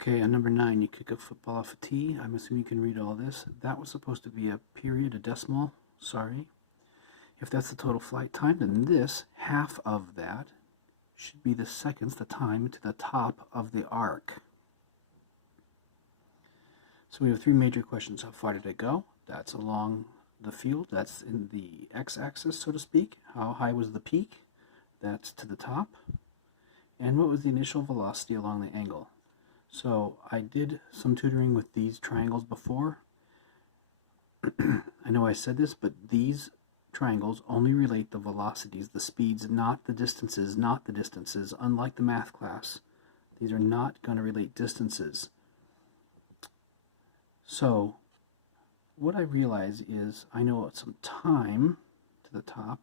Okay, on number 9, you kick a football off a tee. I'm assuming you can read all this. That was supposed to be a period, a decimal. Sorry. If that's the total flight time, then this, half of that, should be the seconds, the time, to the top of the arc. So we have 3 major questions. How far did it go? That's along the field. That's in the x-axis, so to speak. How high was the peak? That's to the top. And what was the initial velocity along the angle? So I did some tutoring with these triangles before. I know I said this, but these triangles only relate the velocities, the speeds, not the distances, unlike the math class. These are not going to relate distances. So what I realize is I know some time to the top,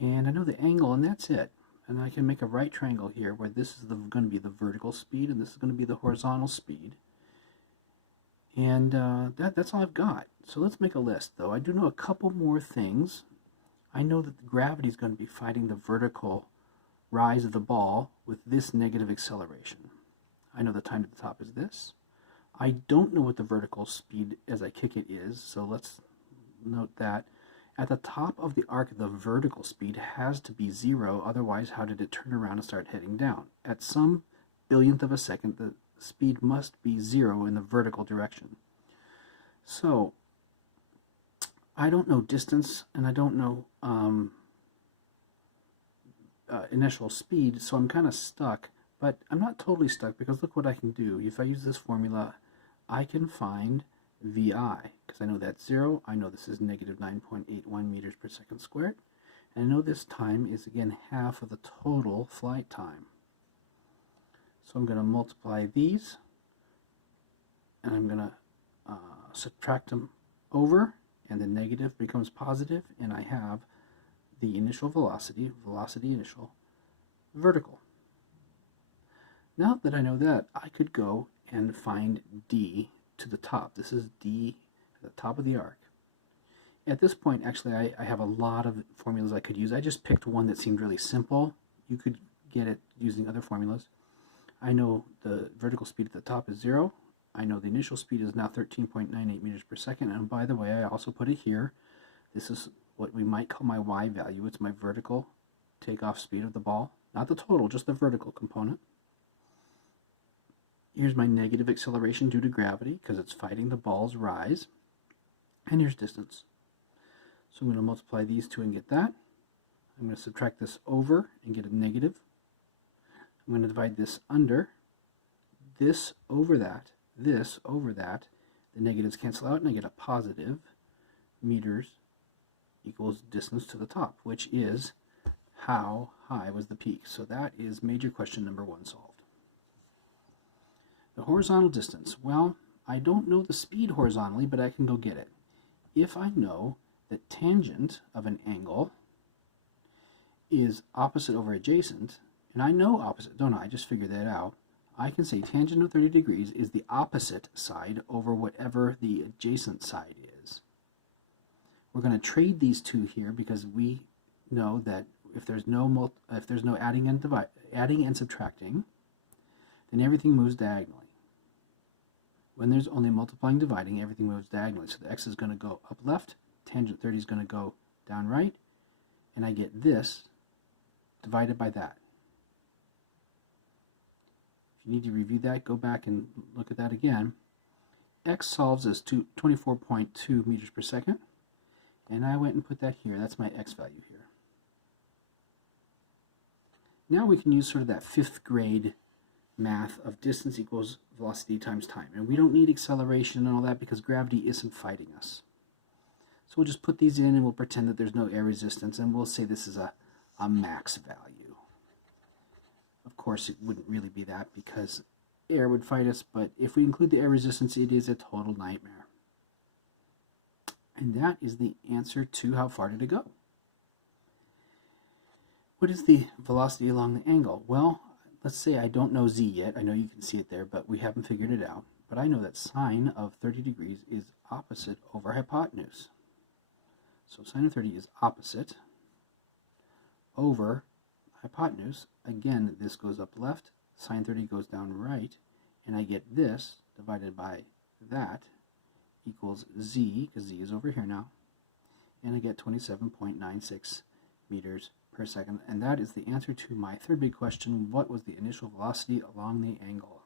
and I know the angle, and that's it. And I can make a right triangle here where this is going to be the vertical speed and this is going to be the horizontal speed. And that's all I've got. So let's make a list, though. I do know a couple more things. I know that the gravity is going to be fighting the vertical rise of the ball with this negative acceleration. I know the time at the top is this. I don't know what the vertical speed as I kick it is, so let's note that. At the top of the arc, the vertical speed has to be 0, otherwise how did it turn around and start heading down? At some billionth of a second, the speed must be 0 in the vertical direction. So, I don't know distance, and I don't know initial speed, so I'm kind of stuck. But I'm not totally stuck, because look what I can do. If I use this formula, I can find VI, because I know that's 0, I know this is negative 9.81 meters per second squared, and I know this time is again half of the total flight time. So I'm going to multiply these, and I'm going to subtract them over, and the negative becomes positive, and I have the initial velocity initial, vertical. Now that I know that, I could go and find D to the top. This is D at the top of the arc. At this point, actually, I have a lot of formulas I could use. I just picked one that seemed really simple. You could get it using other formulas. I know the vertical speed at the top is 0. I know the initial speed is now 13.98 meters per second. And by the way, I also put it here. This is what we might call my Y value. It's my vertical takeoff speed of the ball. Not the total, just the vertical component. Here's my negative acceleration due to gravity, because it's fighting the ball's rise. And here's distance. So I'm going to multiply these two and get that. I'm going to subtract this over and get a negative. I'm going to divide this under, this over that, this over that. The negatives cancel out and I get a positive meters equals distance to the top, which is how high was the peak. So that is major question number 1 solved. The horizontal distance. Well, I don't know the speed horizontally, but I can go get it. If I know that tangent of an angle is opposite over adjacent, and I know opposite, don't I? I just figured that out. I can say tangent of 30 degrees is the opposite side over whatever the adjacent side is. We're going to trade these two here because we know that if there's no adding and subtracting, then everything moves diagonally. When there's only multiplying, dividing, everything moves diagonally. So the x is going to go up left, tangent 30 is going to go down right, and I get this divided by that. If you need to review that, go back and look at that again. X solves as 24.2 meters per second, and I went and put that here. That's my x value here. Now we can use sort of that 5th grade math of distance equals velocity times time. And we don't need acceleration and all that because gravity isn't fighting us. So we'll just put these in and we'll pretend that there's no air resistance, and we'll say this is a max value. Of course, it wouldn't really be that because air would fight us, but if we include the air resistance, it is a total nightmare. And that is the answer to how far did it go. What is the velocity along the angle? Well, let's say I don't know z yet. I know you can see it there, but we haven't figured it out. But I know that sine of 30 degrees is opposite over hypotenuse. So sine of 30 is opposite over hypotenuse. Again, this goes up left, sine 30 goes down right, and I get this divided by that equals z, because z is over here now, and I get 27.96 meters per second. And that is the answer to my third big question: what was the initial velocity along the angle?